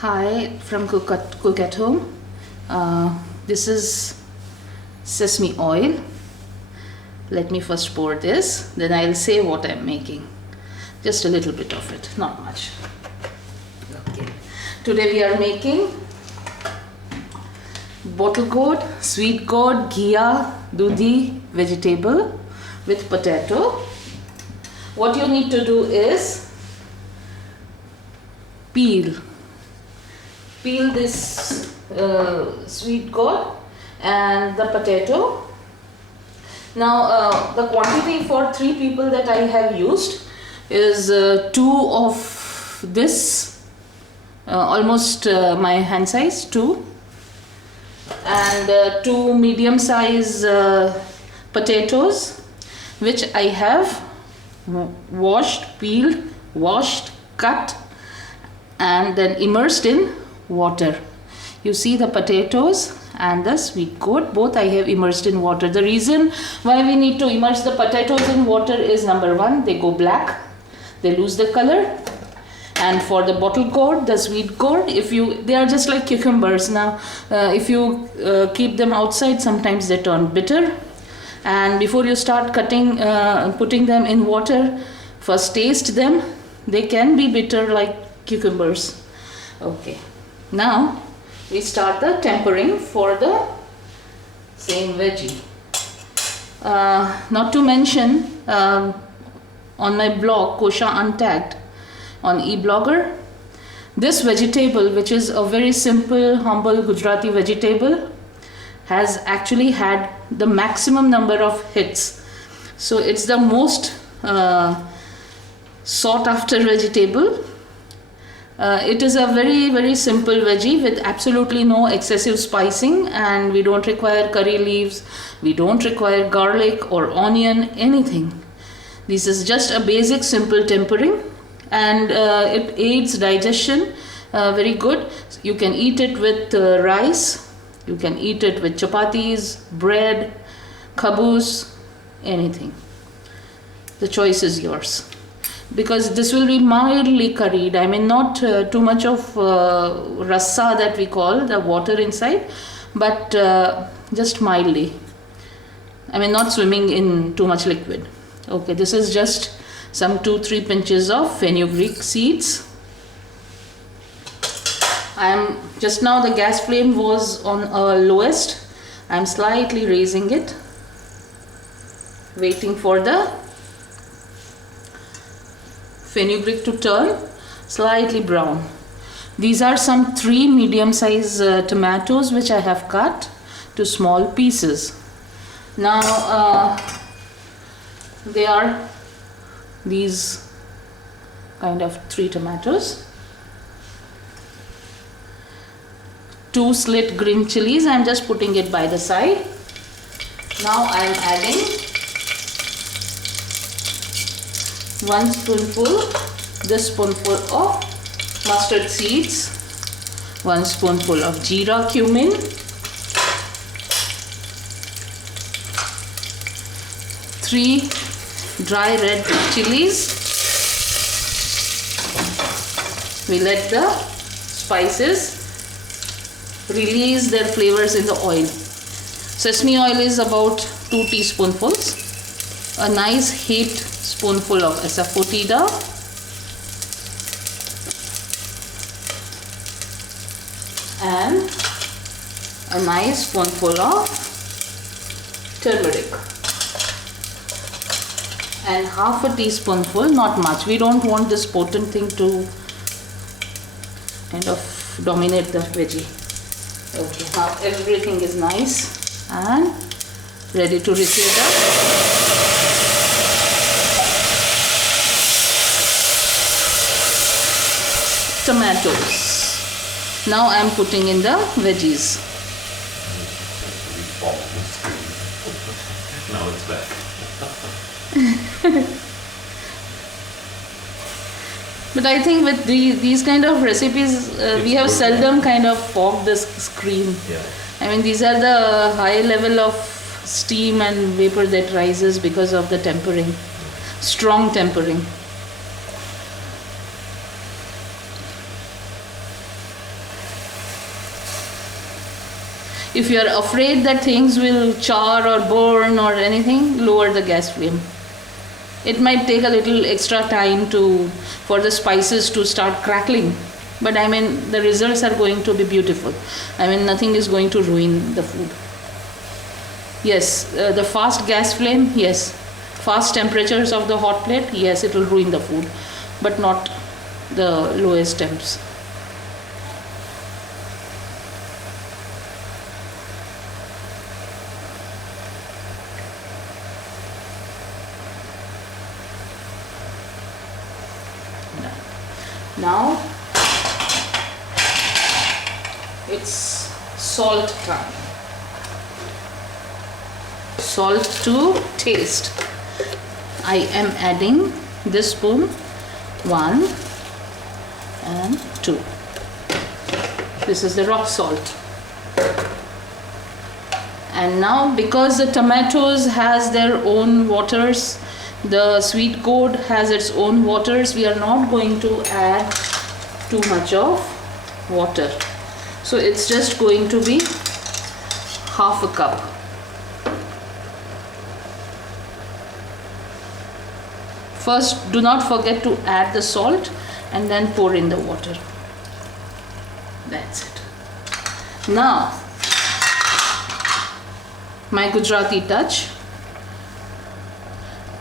Hi from Cook at Home. This is sesame oil. Let me first pour this, then I'll say what I'm making. Just a little bit of it, not much. Okay. Today we are making bottle gourd, sweet gourd, Ghiya, Dudhi vegetable with potato. What you need to do is peel this sweet gourd and the potato. Now the quantity for 3 people that I have used is 2 of this, almost my hand size, 2, and 2 medium size potatoes, which I have washed, peeled, cut, and then immersed in water. You see the potatoes and the sweet gourd, both I have immersed in water. The reason why we need to immerse the potatoes in water is, number 1, they go black, they lose the color. And for the bottle gourd, the sweet gourd, they are just like cucumbers. Now if you keep them outside, sometimes they turn bitter, and before you start putting them in water, first taste them. They can be bitter like cucumbers. Okay, now we start the tempering for the same veggie. Not to mention, on my blog Kosha Untagged on eBlogger, this vegetable, which is a very simple, humble Gujarati vegetable, has actually had the maximum number of hits. So it's the most sought after vegetable. It is a very, very simple veggie with absolutely no excessive spicing, and we don't require curry leaves, we don't require garlic or onion, anything. This is just a basic simple tempering, and it aids digestion very good. You can eat it with rice, you can eat it with chapatis, bread, khabus, anything. The choice is yours. Because this will be mildly curried, I mean not too much of rasa that we call, the water inside, but just mildly. I mean not swimming in too much liquid. Okay, this is just some 2-3 pinches of fenugreek seeds. Just now the gas flame was on lowest. I'm slightly raising it, waiting for the fenugreek to turn slightly brown. These are some 3 medium size tomatoes which I have cut to small pieces. Now they are these kind of 3 tomatoes, 2 slit green chilies. I'm just putting it by the side. Now I'm adding 1 spoonful, this spoonful of mustard seeds, 1 spoonful of jeera cumin, 3 dry red chilies. We let the spices release their flavors in the oil. Sesame oil is about 2 teaspoonfuls. A nice heaped spoonful of asafoetida, and a nice spoonful of turmeric, and half a teaspoonful, not much. We don't want this potent thing to kind of dominate the veggie. Okay, now everything is nice and ready to receive the tomatoes. Now I am putting in the veggies. Now it's back. But I think with these kind of recipes, we have seldom kind of fogged the screen. Yeah. I mean, these are the high level of steam and vapor that rises because of the tempering, strong tempering. If you are afraid that things will char or burn or anything, lower the gas flame. It might take a little extra time for the spices to start crackling, but I mean the results are going to be beautiful. I mean nothing is going to ruin the food. Yes, the fast gas flame, yes. Fast temperatures of the hot plate, yes, it will ruin the food, but not the lowest temps. Now it's salt time. Salt to taste. I am adding this spoon, 1 and 2. This is the rock salt. And now because the tomatoes has their own waters, the sweet gourd has its own waters, we are not going to add too much of water. So it's just going to be half a cup. First, do not forget to add the salt and then pour in the water. That's it. Now, my Gujarati touch.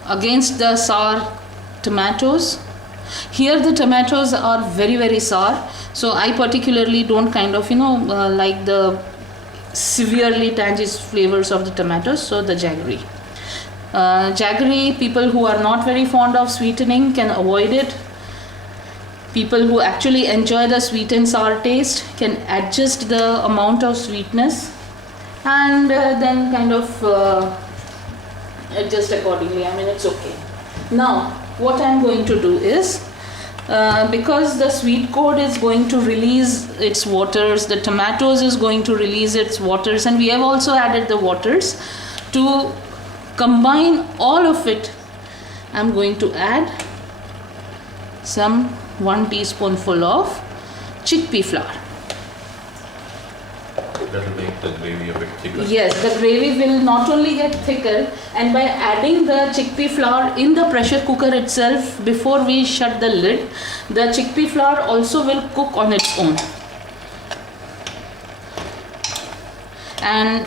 Against the sour tomatoes. Here the tomatoes are very, very sour. So I particularly don't kind of, like the severely tangy flavors of the tomatoes. So the jaggery. Jaggery, people who are not very fond of sweetening can avoid it. People who actually enjoy the sweet and sour taste can adjust the amount of sweetness and then kind of adjust accordingly. I mean, it's okay. Now, what I'm going to do is, because the sweet gourd is going to release its waters, the tomatoes is going to release its waters, and we have also added the waters. To combine all of it, I'm going to add some 1 teaspoonful of chickpea flour. That will make the gravy a bit thicker. Yes, the gravy will not only get thicker, and by adding the chickpea flour in the pressure cooker itself before we shut the lid, the chickpea flour also will cook on its own. And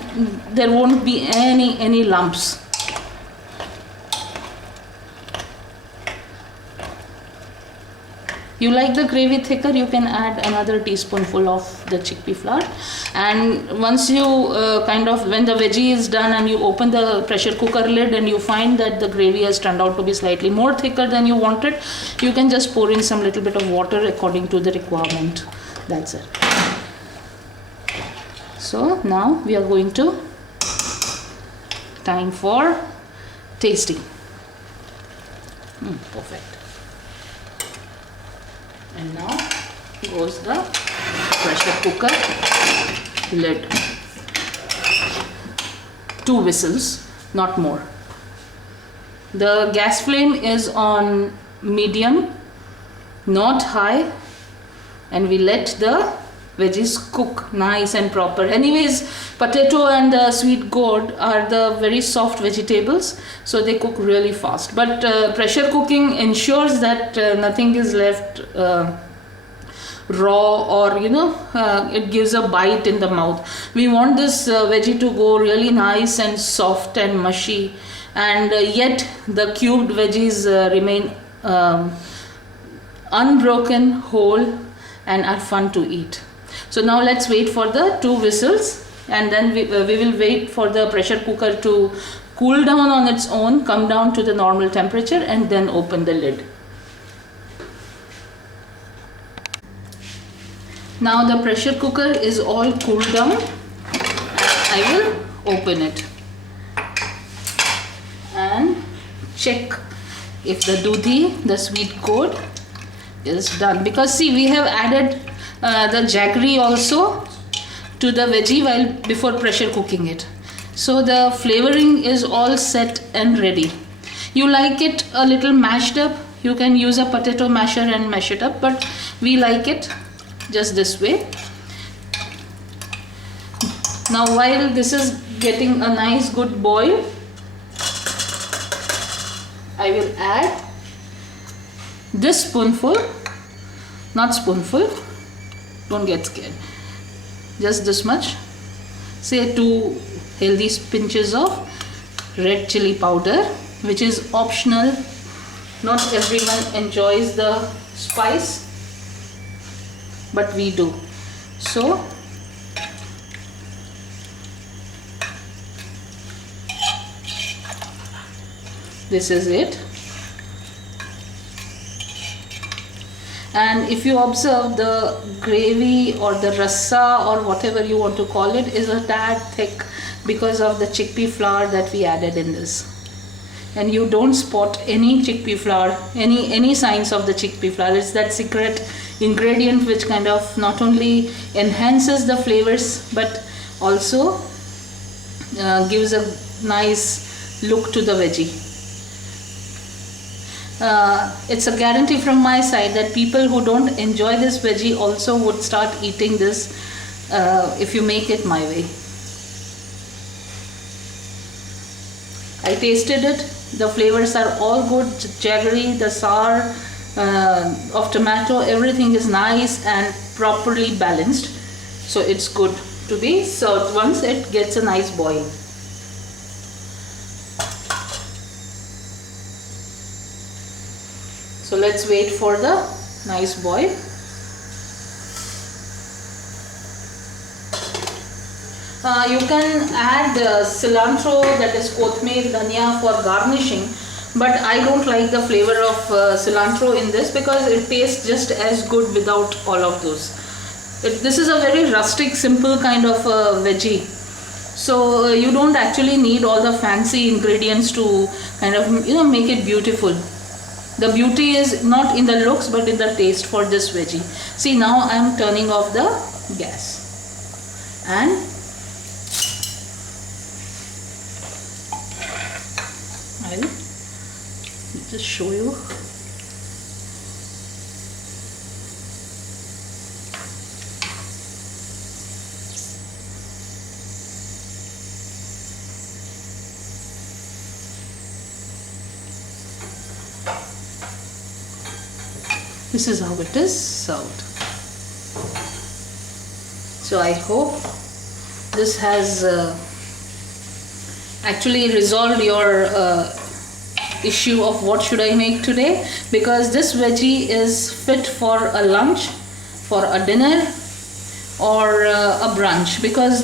there won't be any lumps. You like the gravy thicker, you can add another teaspoonful of the chickpea flour. And once you when the veggie is done and you open the pressure cooker lid and you find that the gravy has turned out to be slightly more thicker than you wanted, you can just pour in some little bit of water according to the requirement. That's it. So now we are going to time for tasting. Perfect. And now goes the pressure cooker lid. 2 whistles, not more. The gas flame is on medium, not high, and we let the veggies cook nice and proper. Anyways, potato and the sweet gourd are the very soft vegetables, so they cook really fast. But pressure cooking ensures that nothing is left raw, or it gives a bite in the mouth. We want this veggie to go really nice and soft and mushy, and yet the cubed veggies remain unbroken, whole, and are fun to eat. So now let's wait for the 2 whistles, and then we will wait for the pressure cooker to cool down on its own, come down to the normal temperature, and then open the lid. Now the pressure cooker is all cooled down. I will open it and check if the Dudhi, the sweet gourd, is done. Because see, we have added the jaggery also to the veggie before pressure cooking it. So the flavoring is all set and ready. You like it a little mashed up, you can use a potato masher and mash it up, but we like it just this way. Now while this is getting a nice good boil, I will add this spoonful, not spoonful, don't get scared, just this much, say 2 healthy pinches of red chili powder, which is optional. Not everyone enjoys the spice, but we do. So this is it. And if you observe, the gravy or the rasa or whatever you want to call it is a tad thick because of the chickpea flour that we added in this. And you don't spot any chickpea flour, any signs of the chickpea flour. It's that secret ingredient which kind of not only enhances the flavors but also gives a nice look to the veggie. It's a guarantee from my side that people who don't enjoy this veggie also would start eating this if you make it my way. I tasted it. The flavors are all good. Jaggery, the sour of tomato, everything is nice and properly balanced. So it's good to be served once it gets a nice boil. So let's wait for the nice boil. You can add cilantro, that is kothmeer, dhania, for garnishing, but I don't like the flavor of cilantro in this because it tastes just as good without all of those. This is a very rustic, simple kind of veggie. So you don't actually need all the fancy ingredients to kind of make it beautiful. The beauty is not in the looks but in the taste for this veggie. See, now I am turning off the gas and I'll just show you. This is how it is served. So I hope this has actually resolved your issue of what should I make today, because this veggie is fit for a lunch, for a dinner, or a brunch, because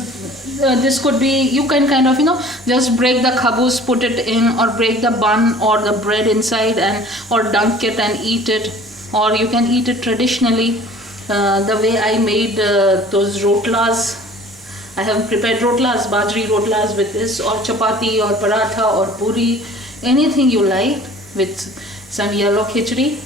this could be, you can kind of just break the khabuz, put it in, or break the bun or the bread inside and or dunk it and eat it. Or you can eat it traditionally, the way I made those rotlas. I have prepared rotlas, bajri rotlas with this, or chapati or paratha or puri, anything you like, with some yellow khichdi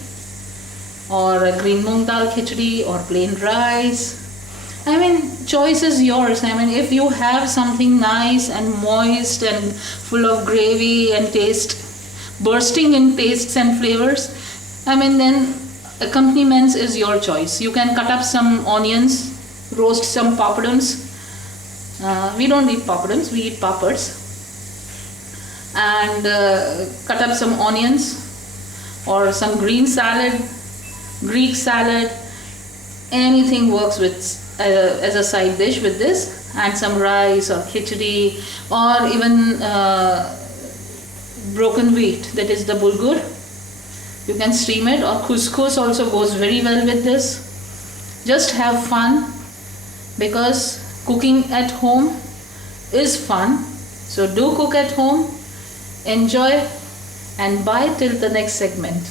or a green moong dal khichdi or plain rice. I mean, choice is yours. I mean, if you have something nice and moist and full of gravy and taste, bursting in tastes and flavors, I mean, then accompaniments is your choice. You can cut up some onions, roast some papadums. We don't eat papadums, we eat papads. And cut up some onions or some green salad, Greek salad. Anything works with as a side dish with this, and some rice or khichdi or even broken wheat, that is the bulgur. You can steam it, or couscous also goes very well with this. Just have fun, because cooking at home is fun. So do cook at home, enjoy, and bye till the next segment.